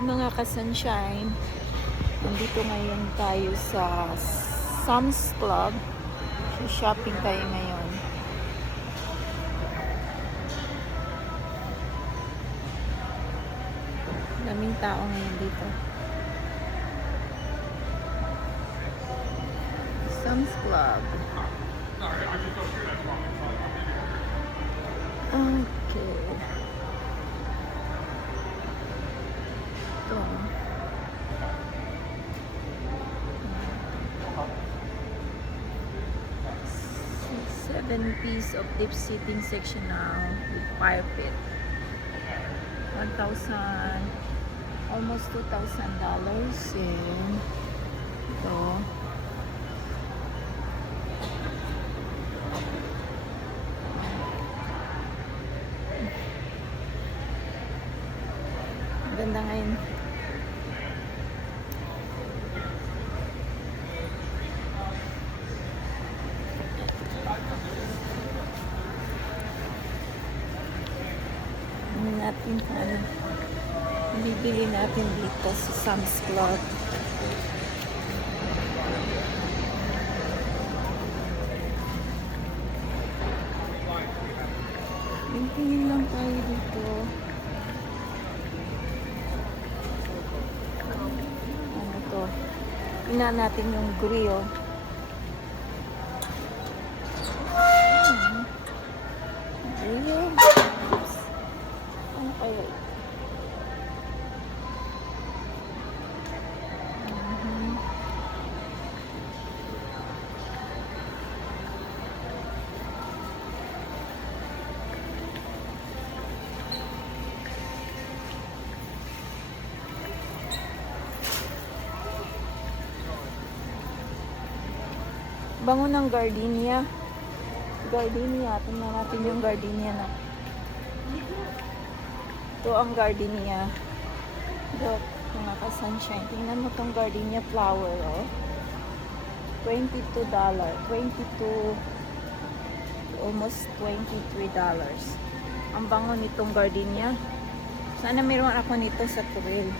Ay mga ka-sunshine, nandito ngayon tayo sa Sam's Club. Shopping tayo ngayon. Daming tao ngayon dito. Sam's Club. Okay. Ito. 7 piece of deep seating sectional with fire pit. 1,000, almost $2,000. And ito. Ganda ngayon. Natin kung ano bibili natin dito sa Sam's Club. Tingin lang tayo dito. Ano to? Ina natin yung grill. Grill. Oops. Ano kayo? Bango ng gardenia. Gardenia. Tingnan natin yung gardenia na. Ito ang gardenia. Look, mga ka-sunshine. Tingnan mo tong gardenia flower, oh. $22. 22, almost $23. Ang bango nitong gardenia. Sana mayroon ako nito sa trail.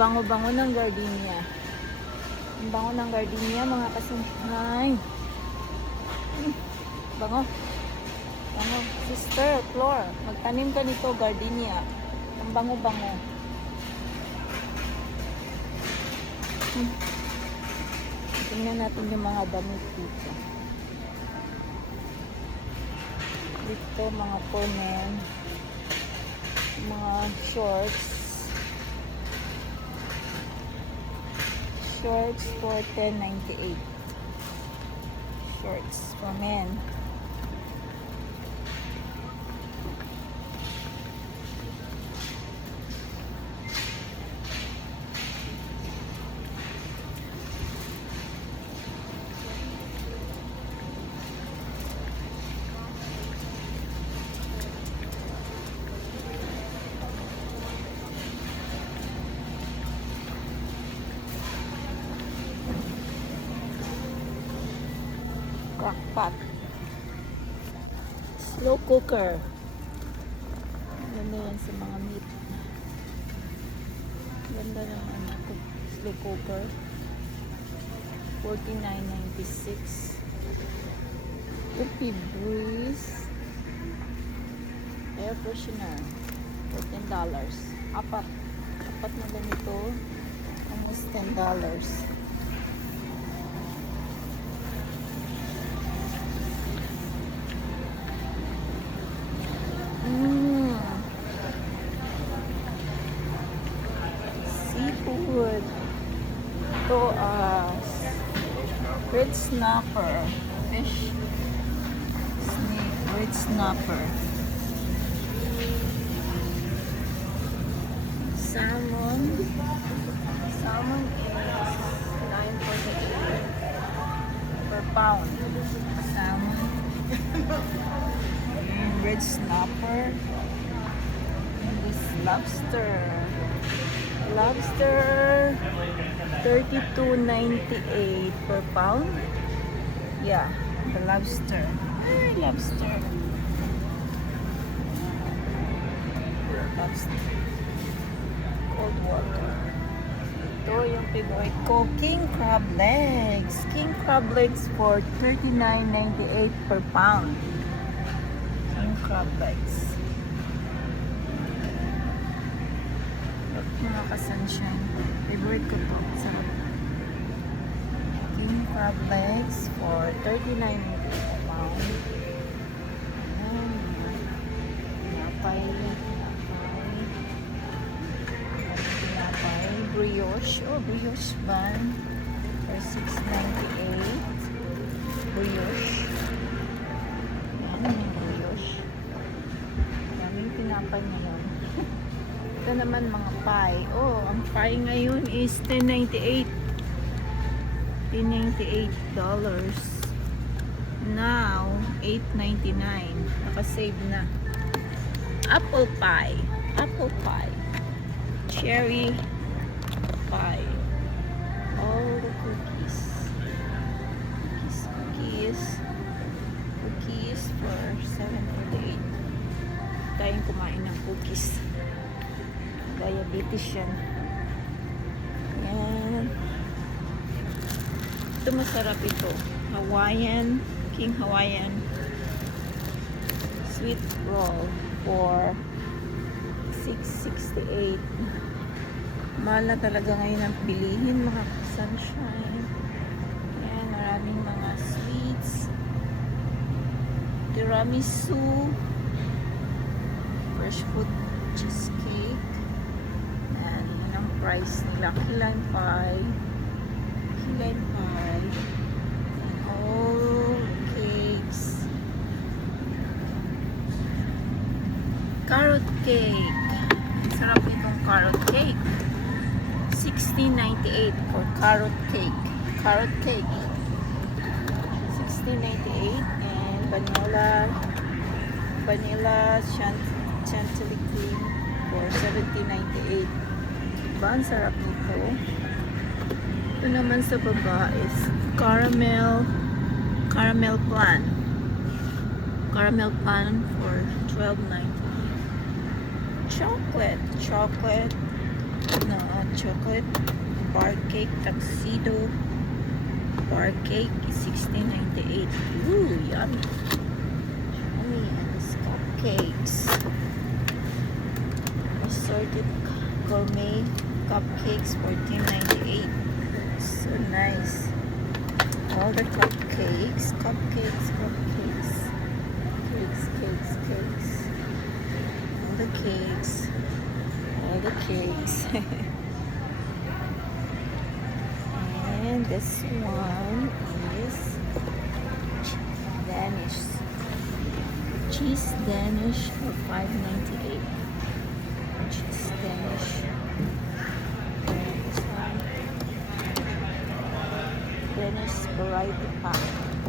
Bango-bango ng gardenia. Ang bango ng gardenia, mga ka-sunshine. Bango. Bango. Sister, Flor, magtanim ka nito, gardenia. Ang bango-bango. Tingnan natin yung mga damit dito. Dito, mga for men. Mga shorts. Shorts for $10.98. Shorts for men. Crockpot. Slow cooker. Ganda yan sa mga meat. Ganda naman ako. Slow cooker. $49.96. Coffee breeze. Air freshener. $14. Apat na ganito. Almost $10. Seafood. Ito red snapper. Fish. Snake. Red snapper. Salmon. Salmon is $9.48 per pound. Salmon. Red snapper. This lobster. Lobster $32.98 per pound. Yeah, the lobster. Ay, lobster. Lobster. cold water. Ito yung favorite ko, king crab legs. King crab legs for $39.98 per pound. King crab legs. Look, mga ka-sunshine. Favorite ko to. Sarap. King crab legs for $39.98 per pound. Ayan. Napay. Brioche. Oh, brioche bun for $6.98. Brioche. Yan, may brioche. Daming tinapay ngayon. Ito naman mga pie. Oh, ang pie ngayon is $10.98. $10.98. Now, $8.99. Nakasave na. Apple pie. Apple pie. Cherry pie. All the cookies. Cookies for $7.48. Tayong kumain ng cookies. Diabetes yan. Yan. Ito masarap ito. Hawaiian. King Hawaiian. Sweet roll for $6.68. Mahal na talaga ngayon ang bilihin, mga sunshine. Ayan, maraming mga sweets. Tiramisu. Fresh fruit cheesecake. Ayan, yun ang price nila. Key lime pie. And all cakes. Carrot cake. Sarap itong carrot cake. $16.98 for carrot cake. Carrot cake. $16.98 and vanilla chantilly cream for $17.98. Diba? Ang sarap nito. Ito naman sa baba is caramel plan. Caramel pan for $12.98. Chocolate bar cake tuxedo bar cake is $16.98. Ooh, yummy. Yummy. And these cupcakes. Assorted gourmet cupcakes for $10.98. So nice. All the cakes. All the cakes. And this one is cheese Danish for $5.98. Cheese Danish. And this one, Danish variety pack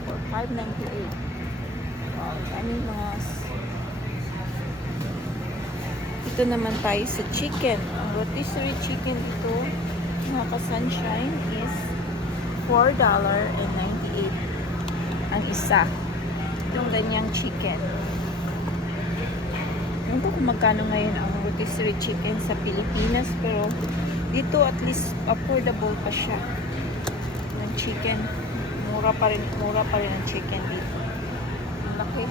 for $5.98. Wow, daming mga. Ito naman tayo sa chicken. Ang rotisserie chicken ito, mga ka-sunshine, is $4.98 ang isa. Itong ganyang chicken. Hindi ko kung magkano ngayon ang rotisserie chicken sa Pilipinas, pero dito at least affordable pa siya. Ng chicken. Mura pa rin ang chicken dito. Laki.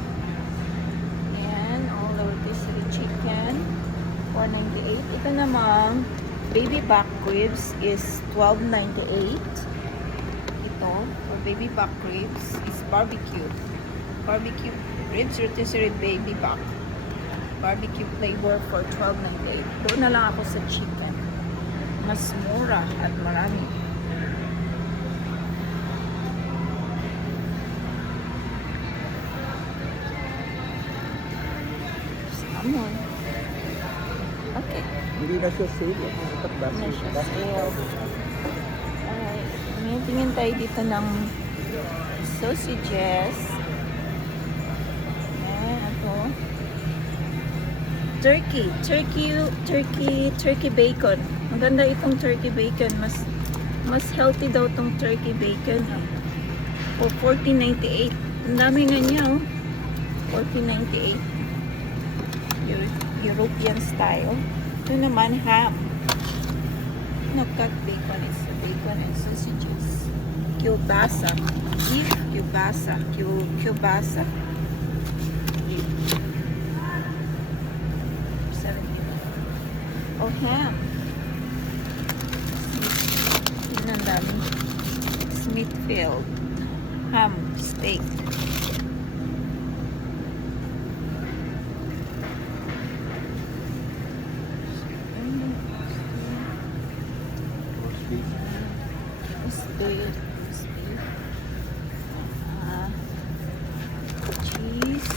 Ayan, all the rotisserie chicken. $4.98. Ito namang baby back ribs is $12.98. Ito, for baby back ribs is barbecue ribs, rotisserie baby back. Barbecue flavor for $12.98. Doon na lang ako sa chicken. Mas mura at marami. Salmon. Okay. Hindi na siya sale. Hindi na siya sale. Alright. Tingin tayo dito ng sausages. Ayan, ito. Turkey bacon. Maganda itong turkey bacon. Mas healthy daw itong turkey bacon. For $14.98. Ang dami nga niya, oh. $14.98. European style. Ito naman ham. No, cut bacon. It's the bacon and sausages. Kielbasa. Beef kielbasa. Kielbasa. 70. Oh, ham. Yun ang dami. Smithfield. Ham. Steak. Steak. Cheese.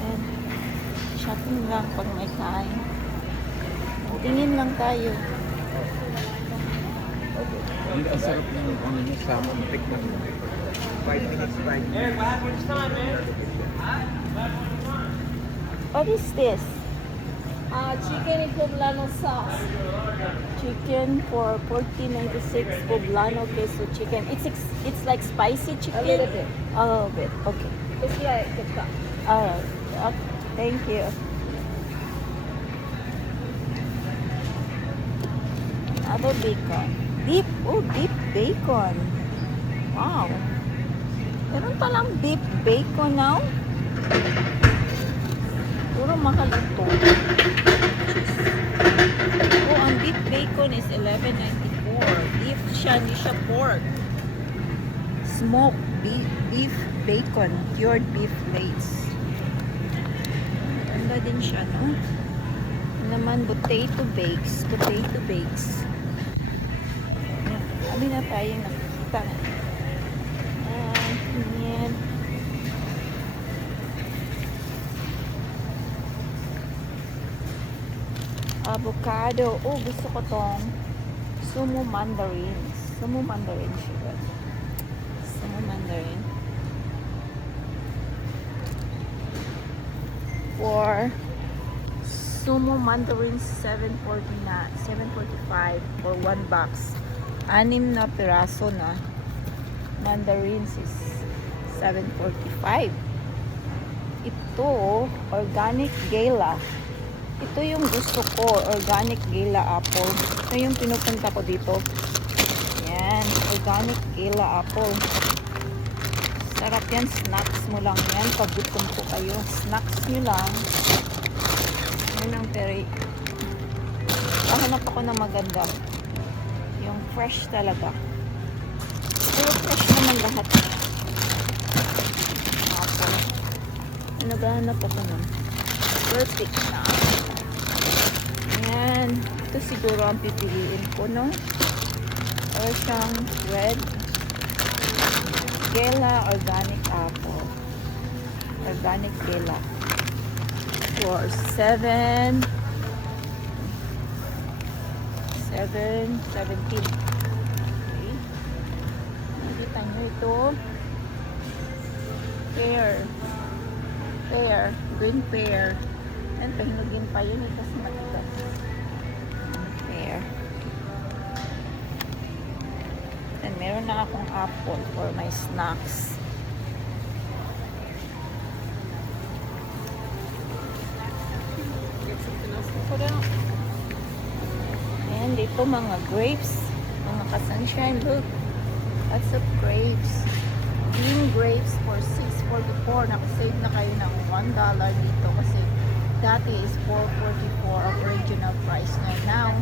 And shopping lang pag may kain. Tingin lang tayo. Ang sarap ng ano niya, salmon. Tikman mo. 5 minutes ride. Hey, what happened time, man? What is this? Chicken poblano sauce. Chicken for 14.96 poblano queso chicken. It's like spicy chicken. A little bit. A little bit. Okay. It's like the cup. Alright. Okay. Thank you. Another bacon. Deep. Oh, deep bacon. Wow. Meron palang deep bacon now. Puro mahal ito. Oh, ang deep bacon is $11.94. Beef siya, hindi siya pork. Smoked beef bacon. Cured beef flakes. Ganda din siya, no? Naman, potato bakes. Potato bakes. Kami na tayong nakikita. Yan. Avocado. Oh, gusto ko tong sumo mandarins. Sumo mandarin siya. Sumo mandarin. For sumo mandarins, $7.45 for 1 box. 6 na piraso na mandarins is $7.45. Ito, organic gala. Ito yung gusto ko, organic gala apple. Ito yung pinupunta ko dito. Yan, organic gala apple. Sarap yan, snacks mo lang yan. Pag gutom po kayo, snacks nyo lang. Yan ang peri. Hanap ako ng maganda. Yung fresh talaga. Pero fresh naman lahat. Apple. Naghahanap ako nun. Perfect na. Ayan. Ito siguro ang pipiliin ko, no? Or siyang red Gela organic apple. Organic Gela. For $7.17. Okay. Nakita nyo ito. Pear. Pear. Green pear. And pahinugin pa yun kasi matigas. Pear. And meron na akong apple for my snacks. And dito mga grapes. Mga ka-sunshine. Look. Lots of grapes. Green grapes for $6.44. Nakasave na kayo ng $1 dito kasi dati is $4.44 ang original price na. Now,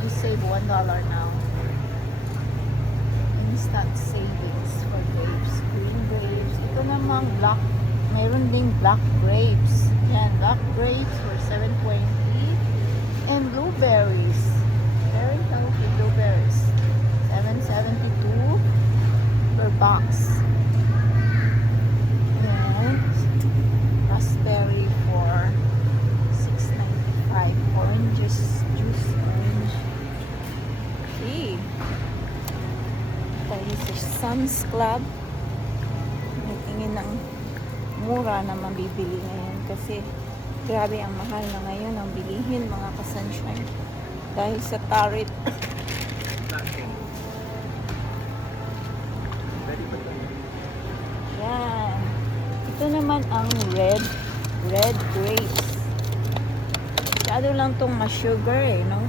you save $1 now. Instant savings for grapes. Green grapes. Ito namang black. Mayroon ding black grapes. Yan, black grapes for $7.20. And blueberries. Very healthy blueberries. $7.72 per box. And raspberry for $6.95. Oranges, juice orange. Okay. Tayo sa Sam's Club. Tingin ng mura na mabibili ngayon kasi grabe ang mahal na ngayon ang bilihin mga ka-sunshine dahil sa tariff. Yan. Ito naman ang red grapes. Masyado lang tong ma-sugar eh, no?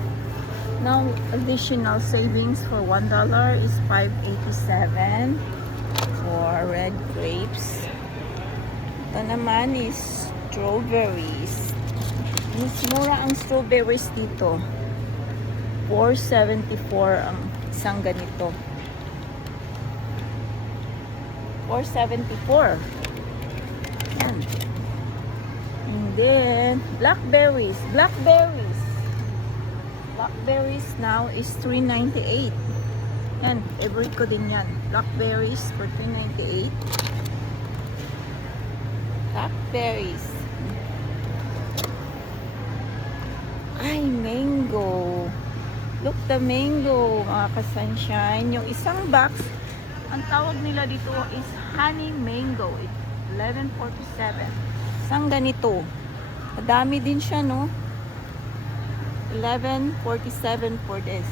Now, additional savings for $1 is $5.87 for red grapes. Ito naman is strawberries. Mas mura ang strawberries dito. $4.74 ang isang ganito. $4.74. Yan. And then, blackberries. Blackberries now is $3.98. Yan, favorite ko din yan. Blackberries for $3.98. Blackberries. Ay, mango. Look, the mango, mga ka-sunshine. Yung isang box, ang tawag nila dito is honey mango. It's $11.47. Isang ganito. Madami din siya, no? $11.47 for this.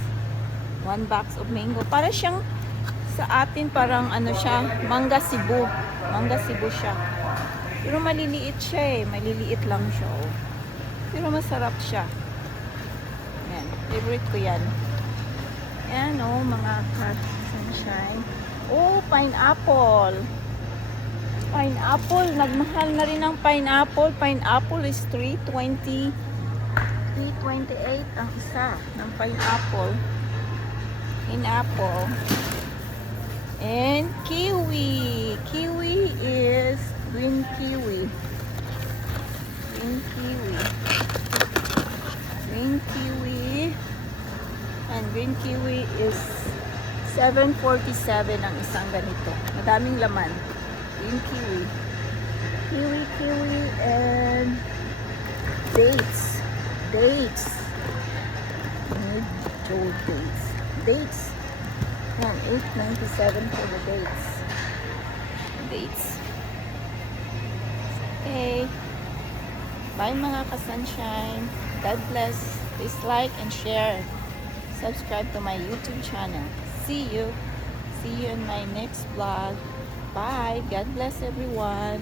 One box of mango. Para siyang sa atin, parang ano siya, mangga Cebu. Mangga Cebu siya. Pero maliliit siya eh. Maliliit lang siya. Oh. Pero masarap siya. Yan. Favorite ko yan. Yan, oh, mga sunshine. Oh, pineapple. Pineapple. Nagmahal na rin ang pineapple. Pineapple is $3.28 ang isa ng pineapple. Pineapple. And kiwi. Kiwi is green kiwi. Green kiwi. Green kiwi. And green kiwi is $7.47 ang isang ganito. Madaming laman. Green kiwi. Kiwi, and dates. Gold dates. Dates. Yan, $8.97 for the dates. Okay. Bye mga ka-sunshine. God bless. Please like and share. Subscribe to my YouTube channel. See you in my next vlog. Bye. God bless everyone.